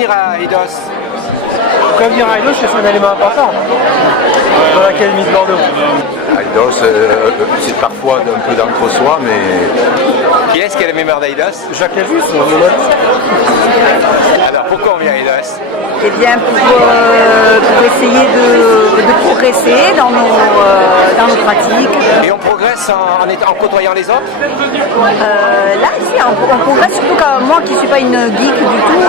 venir à Eidos? Pourquoi venir à Eidos? C'est un élément important dans l'Académie de Bordeaux. Eidos, c'est parfois un peu d'entre-soi, mais... Qui est-ce qui a la mémoire d'Eidos? Jacques Lévus, mon modèle. Alors pourquoi on vient à Eidos? Eh bien, pour essayer de progresser dans nos pratiques. Et on progresse en côtoyant les autres? Là, si, on progresse, surtout quand moi qui ne suis pas une geek du tout,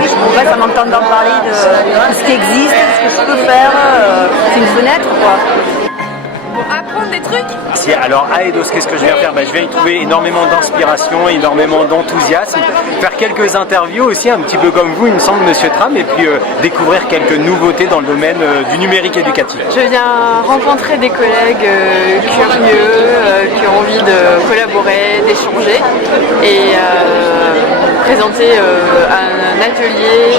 oui, je progresse en entendant parler de tout ce qui existe, ce que je peux faire. C'est une fenêtre, quoi. Apprendre des trucs. Si, alors à Eidos, qu'est-ce que je viens faire? Je viens y trouver énormément d'inspiration, énormément d'enthousiasme, faire quelques interviews aussi, un petit peu comme vous, il me semble, Monsieur Tram, et puis découvrir quelques nouveautés dans le domaine du numérique éducatif. Je viens rencontrer des collègues curieux, qui ont envie de collaborer, d'échanger, et présenter un atelier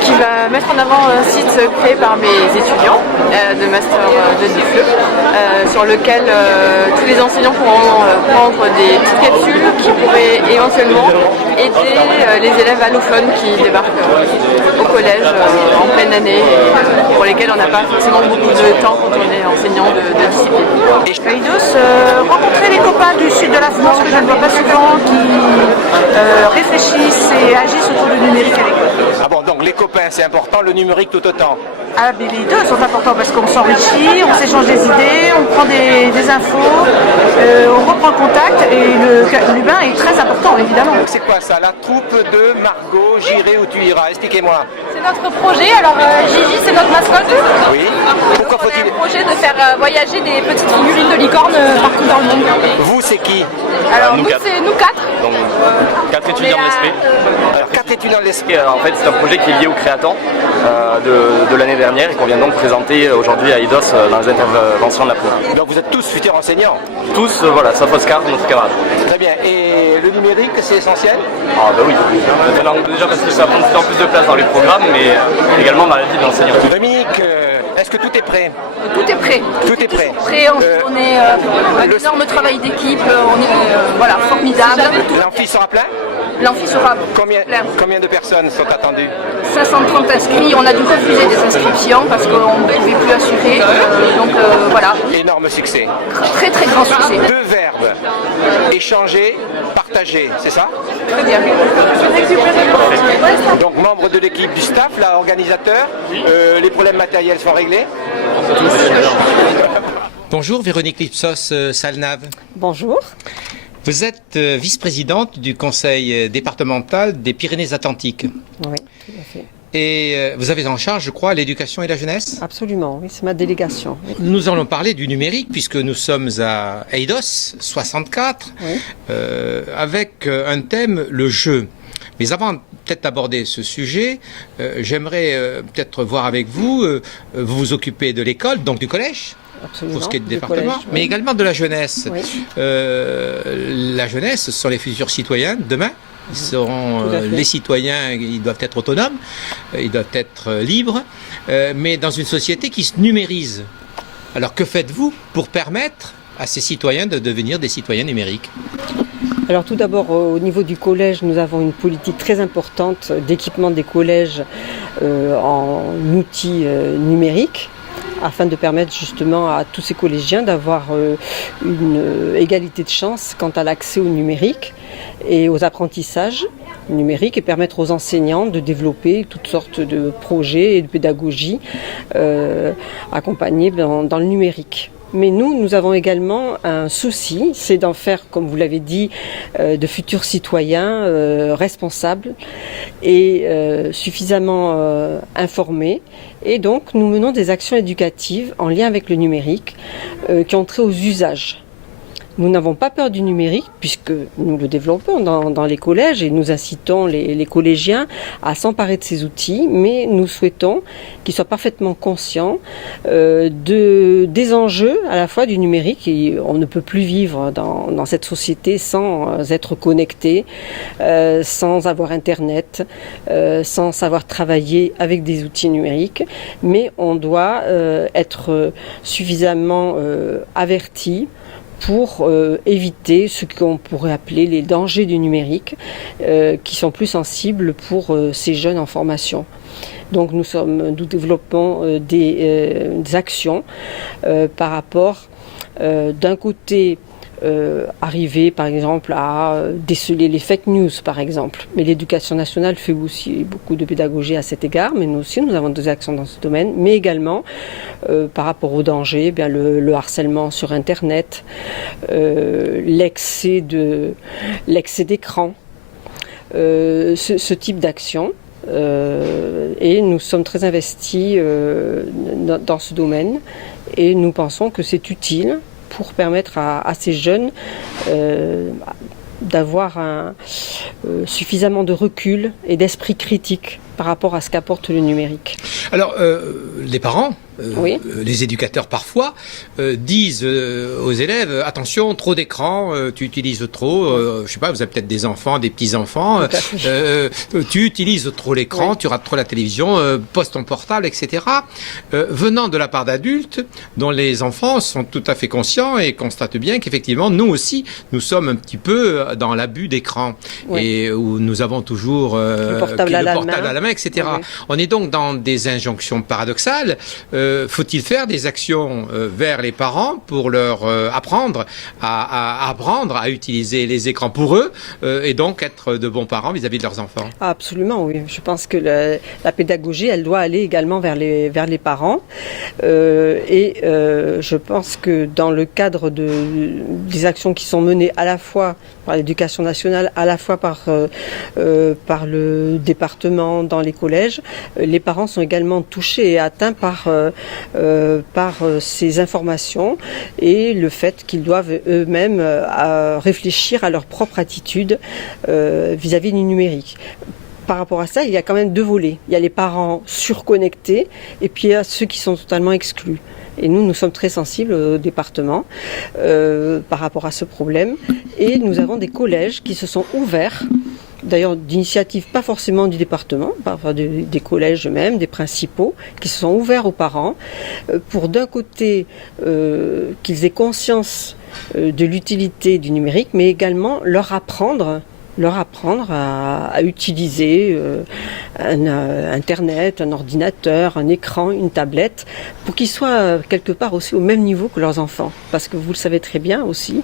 qui va mettre en avant un site créé par mes étudiants de master de DFLE, sur lequel tous les enseignants pourront prendre des petites capsules qui pourraient éventuellement aider les élèves allophones qui débarquent au collège en pleine année, et pour lesquels on n'a pas forcément beaucoup de temps quand on est enseignant de discipline. Et Eidos, rencontrer les copains du sud de la France que je ne vois pas souvent, qui réfléchissent et agissent autour du numérique à l'école. Ah bon, donc les copains c'est important, le numérique tout autant. Ah, mais les deux sont importants parce qu'on s'enrichit, on s'échange des idées, on prend des infos, on reprend contact et l'humain est très important évidemment. C'est quoi ça, la troupe de Margot, J'irai où tu iras? Expliquez-moi. C'est notre projet, alors Gigi c'est notre mascotte. Oui. Pourquoi On a faut-il... un projet de faire voyager des petites figurines de licorne partout dans le monde. Vous c'est qui? Alors nous nous quatre. c'est nous quatre. Donc, 4 étudiants de l'ESP. Alors 4 étudiants de l'esprit. En fait, c'est un projet qui est lié au Créatan de l'année dernière et qu'on vient donc présenter aujourd'hui à Eidos dans les interventions de la promo. Donc vous êtes tous futurs enseignants. Tous, voilà, sauf Oscar, notre camarade. Très bien. Et le numérique c'est essentiel? Ah bah oui, alors, déjà parce que ça prend de plus en plus de place dans les programmes, mais également dans la vie de l'enseignant. Dominique, est-ce que tout est prêt? Tout est prêt. Tout est prêt. On est un énorme travail d'équipe, on est formidable. L'amphi sera plein? L'amphi sera Combien de personnes sont attendues? 530 inscrits, on a dû refuser des inscriptions parce qu'on ne pouvait plus assurer. Voilà, Énorme succès. très très grand succès. 2 verbes. Échanger, partager, c'est ça? Très bien. Donc membre de l'équipe du staff, là, organisateur, les problèmes matériels sont réglés? Bonjour Véronique Lipsos Salnave. Bonjour. Vous êtes vice-présidente du conseil départemental des Pyrénées-Atlantiques. Oui, tout à fait. Et vous avez en charge, je crois, l'éducation et la jeunesse? Absolument, oui, c'est ma délégation. Oui. Nous allons parler du numérique puisque nous sommes à Eidos 64 Oui. avec un thème, le jeu. Mais avant peut-être d'aborder ce sujet, j'aimerais peut-être voir avec vous, vous vous occupez de l'école, donc du collège? Absolument, pour ce qui est du du département, collège, mais oui. également de la jeunesse. Oui. La jeunesse, ce sont les futurs citoyens demain. Ils seront Tout à fait. les citoyens, ils doivent être autonomes, ils doivent être libres, mais dans une société qui se numérise. Alors que faites-vous pour permettre à ces citoyens de devenir des citoyens numériques? Alors tout d'abord, au niveau du collège, nous avons une politique très importante d'équipement des collèges en outils numériques, afin de permettre justement à tous ces collégiens d'avoir une égalité de chance quant à l'accès au numérique et aux apprentissages numériques, et permettre aux enseignants de développer toutes sortes de projets et de pédagogie accompagnés dans le numérique. Mais nous avons également un souci, c'est d'en faire, comme vous l'avez dit, de futurs citoyens responsables et suffisamment informés. Et donc, nous menons des actions éducatives en lien avec le numérique qui ont trait aux usages. Nous n'avons pas peur du numérique puisque nous le développons dans les collèges et nous incitons les collégiens à s'emparer de ces outils, mais nous souhaitons qu'ils soient parfaitement conscients des enjeux à la fois du numérique, et on ne peut plus vivre dans cette société sans être connecté, sans avoir Internet, sans savoir travailler avec des outils numériques, mais on doit être suffisamment averti pour éviter ce qu'on pourrait appeler les dangers du numérique, qui sont plus sensibles pour ces jeunes en formation. Donc nous développons des actions par rapport d'un côté arriver par exemple à déceler les fake news par exemple. Mais l'éducation nationale fait aussi beaucoup de pédagogie à cet égard, mais nous aussi nous avons des actions dans ce domaine, mais également par rapport aux dangers, eh bien le harcèlement sur internet, l'excès d'écran, ce type d'action. Et nous sommes très investis dans ce domaine et nous pensons que c'est utile pour permettre à ces jeunes d'avoir suffisamment de recul et d'esprit critique par rapport à ce qu'apporte le numérique. Alors, les parents, oui. Les éducateurs parfois, disent aux élèves, attention, trop d'écran, tu utilises trop, je sais pas, vous avez peut-être des enfants, des petits-enfants, tu utilises trop l'écran, oui. Tu rates trop la télévision, pose ton portable, etc. Venant de la part d'adultes, dont les enfants sont tout à fait conscients et constatent bien qu'effectivement, nous aussi, nous sommes un petit peu dans l'abus d'écran, oui. Et où nous avons toujours le portable à la main, etc. Oui. On est donc dans des injonctions paradoxales. Faut-il faire des actions vers les parents pour leur apprendre à utiliser les écrans pour eux et donc être de bons parents vis-à-vis de leurs enfants? Absolument, oui. Je pense que la pédagogie, elle doit aller également vers les parents. Je pense que dans le cadre des actions qui sont menées à la fois par l'éducation nationale, à la fois par le département, dans les collèges, les parents sont également touchés et atteints par ces informations et le fait qu'ils doivent eux-mêmes réfléchir à leur propre attitude vis-à-vis du numérique. Par rapport à ça, il y a quand même deux volets. Il y a les parents surconnectés et puis il y a ceux qui sont totalement exclus. Et nous sommes très sensibles au département par rapport à ce problème. Et nous avons des collèges qui se sont ouverts, d'ailleurs d'initiative pas forcément du département, parfois des collèges eux-mêmes, des principaux, qui se sont ouverts aux parents pour d'un côté qu'ils aient conscience de l'utilité du numérique, mais également leur apprendre à utiliser Internet, un ordinateur, un écran, une tablette, pour qu'ils soient quelque part aussi au même niveau que leurs enfants. Parce que vous le savez très bien aussi,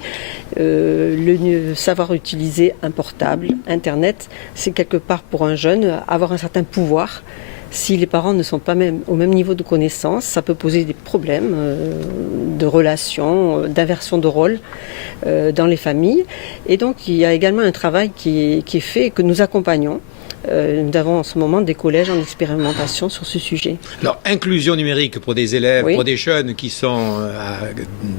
le savoir utiliser un portable, Internet, c'est quelque part pour un jeune avoir un certain pouvoir. Si les parents ne sont pas au même niveau de connaissance, ça peut poser des problèmes de relations, d'inversion de rôle dans les familles. Et donc il y a également un travail qui est fait et que nous accompagnons. Nous avons en ce moment des collèges en expérimentation sur ce sujet. Alors, inclusion numérique pour des élèves, oui. Pour des jeunes qui sont à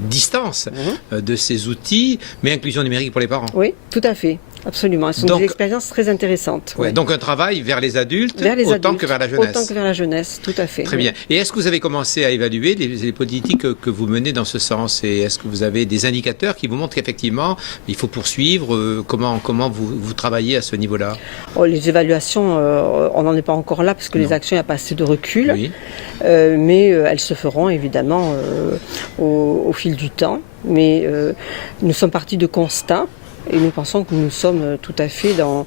distance de ces outils, mais inclusion numérique pour les parents. Oui, tout à fait. Absolument. Ce sont des expériences très intéressantes. Ouais, donc un travail vers les adultes, autant que vers la jeunesse. Autant que vers la jeunesse, tout à fait. Très bien. Et est-ce que vous avez commencé à évaluer les politiques que vous menez dans ce sens? Et est-ce que vous avez des indicateurs qui vous montrent qu'effectivement, il faut poursuivre? Comment vous travaillez à ce niveau-là? Les évaluations, on n'en est pas encore là parce que les actions, il n'y a pas assez de recul. Oui. Mais elles se feront évidemment au fil du temps. Mais nous sommes partis de constats. Et nous pensons que nous sommes tout à fait dans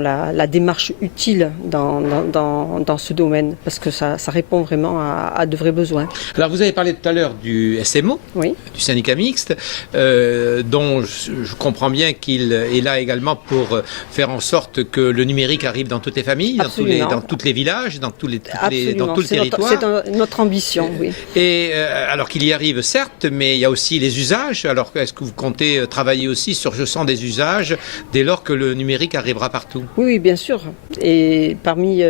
la démarche utile dans ce domaine, parce que ça répond vraiment à de vrais besoins. Alors vous avez parlé tout à l'heure du SMO, oui. Du syndicat mixte, dont je comprends bien qu'il est là également pour faire en sorte que le numérique arrive dans toutes les familles, dans tous les villages, dans tout le territoire. C'est notre ambition, oui. Et alors qu'il y arrive certes, mais il y a aussi les usages. Alors est-ce que vous comptez travailler aussi sur des usages dès lors que le numérique arrivera partout? Oui, bien sûr. Et parmi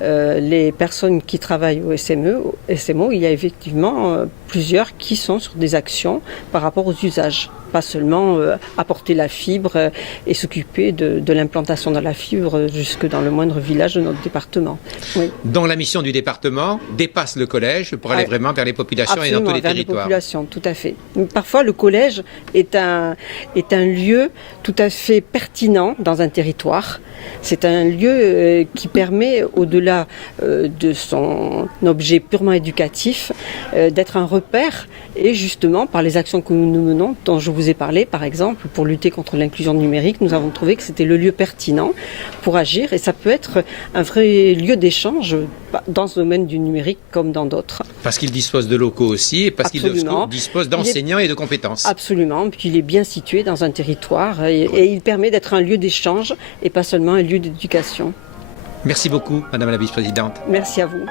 les personnes qui travaillent au SMO, il y a effectivement plusieurs qui sont sur des actions par rapport aux usages. pas seulement apporter la fibre et s'occuper de l'implantation de la fibre jusque dans le moindre village de notre département. Oui. Donc la mission du département dépasse le collège pour aller vraiment vers les populations et dans tous les vers territoires. Les populations, tout à fait. Parfois, le collège est un lieu tout à fait pertinent dans un territoire. C'est un lieu qui permet, au-delà de son objet purement éducatif, d'être un repère. Et justement, par les actions que nous menons, dont je vous ai parlé, par exemple, pour lutter contre l'inclusion numérique, nous avons trouvé que c'était le lieu pertinent pour agir. Et ça peut être un vrai lieu d'échange dans ce domaine du numérique comme dans d'autres. Parce qu'il dispose de locaux aussi et parce qu'il dispose d'enseignants et de compétences. Absolument, puis il est bien situé dans un territoire et il permet d'être un lieu d'échange et pas seulement un lieu d'éducation. Merci beaucoup, Madame la Vice-présidente. Merci à vous.